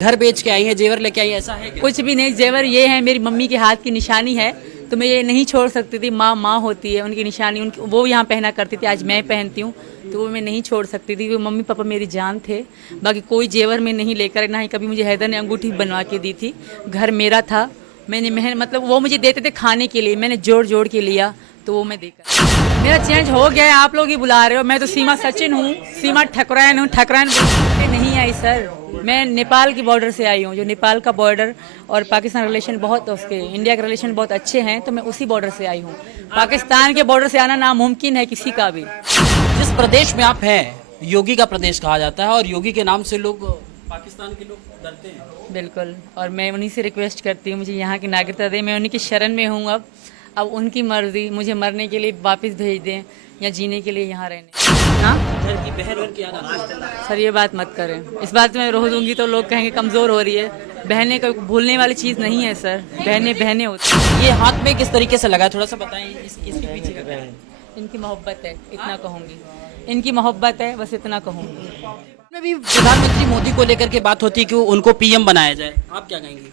घर बेच के आई हैं, जेवर लेके आई हैं, ऐसा है क्या? कुछ भी नहीं, जेवर ये है, मेरी मम्मी के हाथ की निशानी है, तो मैं ये नहीं छोड़ सकती थी। माँ होती है, उनकी निशानी उनकी, वो यहाँ पहना करती थी, आज मैं पहनती हूँ, तो वो मैं नहीं छोड़ सकती थी। वो मम्मी पापा मेरी जान थे। बाकी कोई जेवर में नहीं लेकर, ना ही कभी मुझे हैदर ने अंगूठी बनवा के दी थी। घर मेरा था, मैंने मतलब वो मुझे देते थे खाने के लिए, मैंने जोड़ के लिया, तो वो मैं देकर। मेरा चेंज हो गया है, आप लोग ही बुला रहे हो। मैं तो सीमा सचिन हूँ, सीमा ठकरायन हूँ। ठकरायन नहीं आई सर, मैं नेपाल की बॉर्डर से आई हूँ। जो नेपाल का बॉर्डर और पाकिस्तान रिलेशन बहुत, उसके इंडिया के रिलेशन बहुत अच्छे हैं, तो मैं उसी बॉर्डर से आई हूँ। पाकिस्तान के बॉर्डर से आना नामुमकिन है किसी का भी। जिस प्रदेश में आप हैं, योगी का प्रदेश कहा जाता है और योगी के नाम से लोग, पाकिस्तान के लोग डरते हैं। बिल्कुल, और मैं उन्हीं से रिक्वेस्ट करती हूँ, मुझे यहाँ की नागरिकता दें। मैं उन्हीं की शरण में हूँ। अब उनकी मर्जी, मुझे मरने के लिए वापस भेज दें या जीने के लिए यहाँ रहने। हाँ घर की बहन की याद सर, ये बात मत करें। इस बात में रो दूंगी तो लोग कहेंगे कमज़ोर हो रही है। बहनें को भूलने वाली चीज़ नहीं है सर, बहनें होती हैं। ये हाथ में किस तरीके से लगा है, थोड़ा सा बताएं। इसके पीछे का क्या है? इनकी मोहब्बत है, इतना कहूँगी। इनकी मोहब्बत है, बस इतना कहूँगी। में भी प्रधानमंत्री मोदी को लेकर के बात होती है कि उनको पीएम बनाया जाए, आप क्या कहेंगे?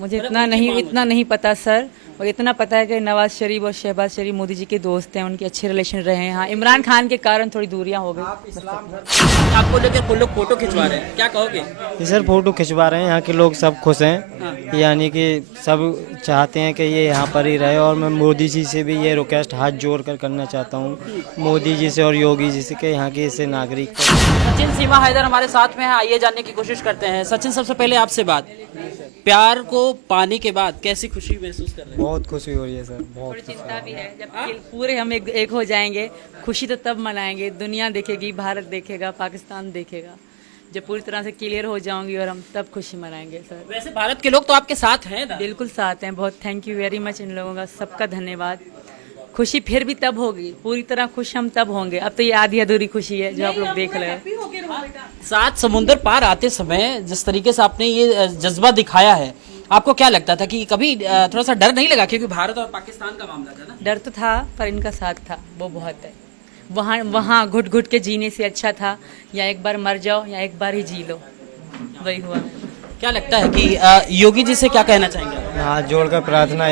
मुझे इतना नहीं पता सर, और इतना पता है कि नवाज शरीफ और शहबाज शरीफ मोदी जी के दोस्त हैं, उनके अच्छे रिलेशन रहे हैं। हाँ, इमरान खान के कारण थोड़ी दूरियां हो गई। आपको लेकर कुछ लोग फोटो खिंचवा रहे हैं, क्या कहोगे? ये सर फोटो खिंचवा रहे हैं, यहाँ के लोग सब खुश हैं। यानी कि सब चाहते हैं कि ये यहाँ पर ही रहे। और मैं मोदी जी से भी ये रिक्वेस्ट हाथ जोड़ कर करना चाहता हूँ, मोदी जी से और योगी जी से, कि यहाँ के इसे नागरिक। सचिन सीमा हैदर हमारे साथ में है, आइए जानने की कोशिश करते हैं। सचिन, सबसे पहले आपसे बात, प्यार को पाने के बाद कैसी खुशी महसूस कर रहे हैं? बहुत खुशी हो रही है सर, बहुत थोड़ी चिंता भी है। जब पूरे हम एक हो जाएंगे, खुशी तो तब मनाएंगे। दुनिया देखेगी, भारत देखेगा, पाकिस्तान देखेगा। जब पूरी तरह से क्लियर हो जाऊंगी और हम तब खुशी मनाएंगे सर। वैसे भारत के लोग तो आपके साथ हैं ना? बिल्कुल साथ हैं, बहुत thank you very much in लोगों का, सबका धन्यवाद। खुशी फिर भी तब होगी, पूरी तरह खुश हम तब होंगे। अब तो ये आधी अधूरी खुशी है जो आप लोग देख रहे हो। 7 समुंदर पार आते समय जिस तरीके से आपने ये जज्बा दिखाया है, आपको क्या लगता था कि कभी थोड़ा सा डर नहीं लगा, क्योंकि भारत और पाकिस्तान का मामला था ना? डर तो था, पर इनका साथ था, वो बहुत है। वहाँ घुट के जीने से अच्छा था या एक बार मर जाओ या एक बार ही जी लो, वही हुआ। क्या लगता है कि योगी जी से क्या कहना चाहेंगे? हाथ जोड़कर प्रार्थना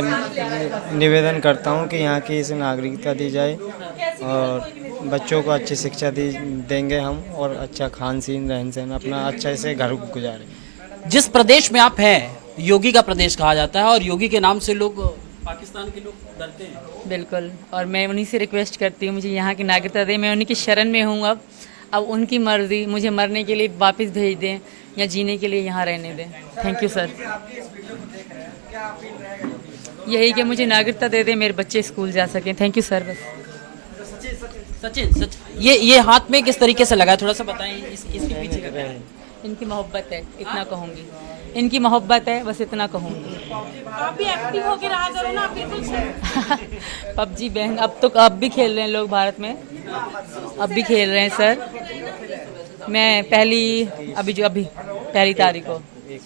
निवेदन करता हूँ कि यहाँ की इसे नागरिकता दी जाए और बच्चों को अच्छी शिक्षा देंगे हम, और अच्छा खान सीन रहन सहन अपना अच्छा से घर गुजारे। जिस प्रदेश में आप हैं, योगी का प्रदेश कहा जाता है और योगी के नाम से लोग, पाकिस्तान के लोग डरते हैं। बिल्कुल, और मैं उन्हीं से रिक्वेस्ट करती हूँ, मुझे यहाँ की नागरिकता दें। मैं उन्हीं की शरण में हूँ। अब उनकी मर्जी, मुझे मरने के लिए वापस भेज दें या जीने के लिए यहाँ रहने दें। Thank you sir. यही कि मुझे नागरिकता दे दें, मेरे बच्चे स्कूल जा सकें। Thank you sir. बस सचिन, ये हाथ में किस तरीके से लगा है, थोड़ा सा बताएं। इसके पीछे का क्या है? इनकी मोहब्बत है, इतना कहूँगी। इनकी मोहब्बत है, बस इतना कहूँगी। आप भी एक्टिव होके रहा करो ना, बिल्कुल। पबजी बहन, अब भी खेल रहे हैं लोग भारत में, अब भी खेल रहे हैं सर। मैं अभी पहली तारीख को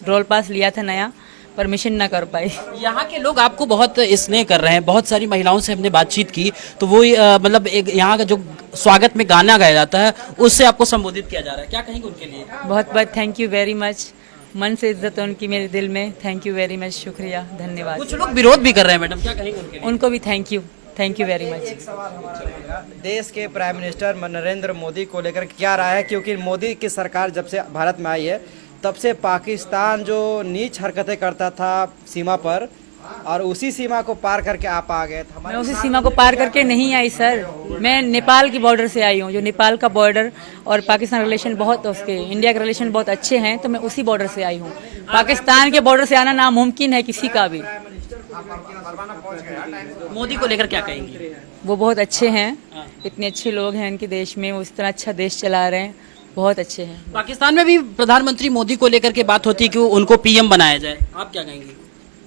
रोल पास लिया था नया, परमिशन ना कर पाई। यहाँ के लोग आपको बहुत स्नेह कर रहे हैं। बहुत सारी महिलाओं से हमने बातचीत की, तो वो मतलब एक यहाँ का जो स्वागत में गाना गाया जाता है, उससे आपको संबोधित किया जा रहा है, क्या कहेंगे उनके लिए? बहुत बहुत थैंक यू वेरी मच। मन से इज्जत है उनकी मेरे दिल में। थैंक यू वेरी मच, शुक्रिया, धन्यवाद। कुछ लोग विरोध भी कर रहे हैं मैडम, क्या कहेंगे उनके लिए? उनको भी थैंक यू वेरी मच। देश के प्राइम मिनिस्टर नरेंद्र मोदी को लेकर क्या राय है, क्योंकि मोदी की सरकार जब से भारत में आई है, तब से पाकिस्तान जो नीच हरकतें करता था सीमा पर, और उसी सीमा को पार करके आप आ गए। मैं उसी सीमा को पार करके नहीं आई सर, मैं नेपाल की बॉर्डर से आई हूँ। जो नेपाल का बॉर्डर और पाकिस्तान रिलेशन बहुत, उसके इंडिया के रिलेशन बहुत अच्छे हैं, तो मैं उसी बॉर्डर से आई हूँ। पाकिस्तान के बॉर्डर से आना नामुमकिन है किसी का भी। मोदी को लेकर क्या कहेंगे? वो बहुत अच्छे हैं, इतने अच्छे लोग हैं इनके देश में, वो इस तरह अच्छा देश चला रहे हैं, बहुत अच्छे हैं। पाकिस्तान में भी प्रधानमंत्री मोदी को लेकर के बात होती है कि उनको पीएम बनाया जाए, आप क्या कहेंगे?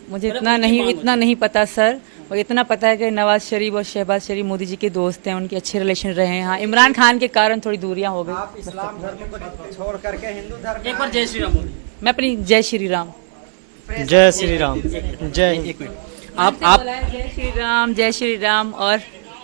मुझे इतना नहीं पता सर, और इतना पता है कि नवाज शरीफ और शहबाज शरीफ मोदी जी के दोस्त हैं, उनके अच्छे रिलेशन रहे हैं। हाँ, इमरान खान के कारण थोड़ी दूरियां हो गई। आप इस्लाम धर्म को छोड़ करके हिंदू धर्म। एक बार जय श्री राम बोलिए। मैं अपनी जय श्री राम। जय श्री राम। जय। एक मिनट, आप जय श्री राम और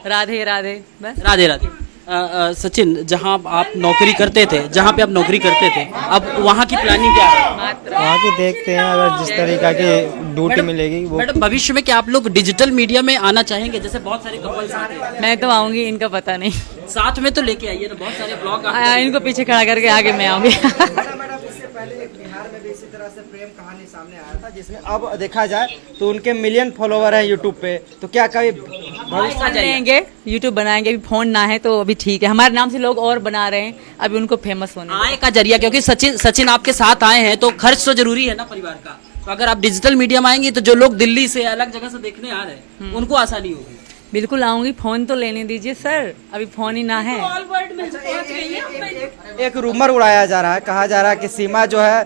राधे राधे, बस राधे राधे। सचिन, जहाँ आप नौकरी करते थे, जहाँ पे आप नौकरी करते थे, अब वहाँ की प्लानिंग क्या है? वहाँ की देखते हैं, अगर जिस तरीका की ड्यूटी मिलेगी वो। मैडम, भविष्य में क्या आप लोग डिजिटल मीडिया में आना चाहेंगे? जैसे बहुत सारे कपल्स आते हैं, मैं तो आऊंगी, इनका पता नहीं। साथ में तो लेके आइए ना, बहुत सारे ब्लॉग इनको पीछे खड़ा करके आगे मैं आऊंगी। मैडम, इससे पहले बिहार में भी इसी तरह से प्रेम कहानी सामने आया था, जिसमें अब देखा जाए तो उनके मिलियन फॉलोवर हैं यूट्यूब पे। तो क्या कभी भविष्य बन लेंगे, यूट्यूब बनाएंगे, अभी फोन ना है तो अभी ठीक है। हमारे नाम से लोग और बना रहे हैं, अभी उनको फेमस होने आय का जरिया, क्योंकि सचिन आपके साथ आए हैं तो खर्च तो जरूरी है ना परिवार का। तो अगर आप डिजिटल मीडिया में आएंगे तो जो लोग दिल्ली से अलग जगह से देखने आ रहे हैं उनको आसानी होगी। बिल्कुल आऊंगी, फोन तो लेने दीजिए सर, अभी फोन ही ना है। ऑल वर्ल्ड में पहुंच गई है। एक रूमर उड़ाया जा रहा है, कहा जा रहा है कि सीमा जो है,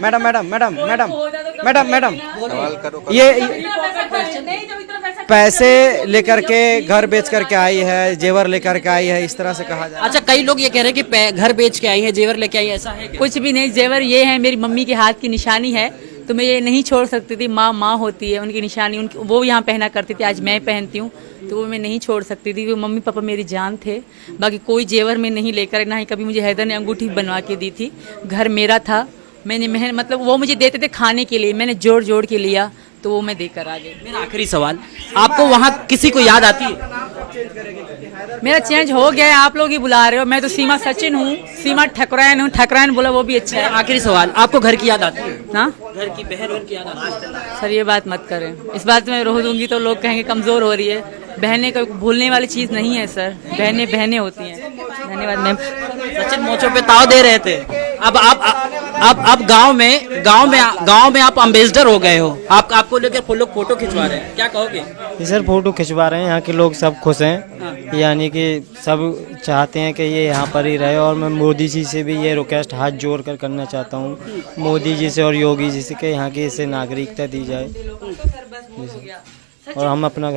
madam madam madam madam madam madam ये पैसे लेकर के घर बेच करके आई है, जेवर लेकर के आई है, इस तरह से कहा जा रहा है। अच्छा, कई लोग ये कह रहे हैं कि घर बेच के आई हैं, जेवर लेके आई हैं, ऐसा है क्या? कुछ भी नहीं, जेवर ये है, मेरी मम्मी के हाथ की निशानी है, तो मैं ये नहीं छोड़ सकती थी। माँ माँ होती है, उनकी निशानी उनकी, वो यहाँ पहना करती थी, आज मैं पहनती हूँ, तो वो मैं नहीं छोड़ सकती थी। वो मम्मी पापा मेरी जान थे। बाकी कोई जेवर में नहीं लेकर, ना ही कभी मुझे हैदर ने अंगूठी बनवा के दी थी। घर मेरा था, मैंने मतलब वो मुझे देते थे खाने के लिए, मैंने जोड़ जोड़ के लिया, तो वो मैं देकर आ गई। मेरा आखिरी सवाल, आपको वहाँ किसी को याद आती है? मेरा चेंज हो गया है, आप लोग ही बुला रहे हो। मैं तो सीमा सचिन हूँ, सीमा ठकुराइन हूँ। ठकुराइन बोला वो भी अच्छा है। आखिरी सवाल, आपको घर की याद आती है? हाँ घर की बहन की याद आती है? सर, ये बात मत करें। इस बात में रो दूंगी तो लोग कहेंगे कमजोर हो रही है। बहनें को भूलने वाली चीज नहीं है सर, बहनें बहनें होती हैं। धन्यवाद मैम। सचिन मोचों पे ताव दे रहे थे। अब गांव में आप अम्बेसडर हो गए हो, आपको लेकर लोग फोटो खिंचवा रहे हैं, क्या कहोगे? ये सर फोटो खिंचवा रहे हैं, यहाँ के लोग सब खुश हैं, यानी कि सब चाहते हैं कि ये यहाँ पर ही रहे। और मैं मोदी जी से भी ये रिक्वेस्ट हाथ जोड़ कर करना चाहता हूँ, मोदी जी से और योगी जी से, कि यहाँ की इसे नागरिकता दी जाए और हम अपना घर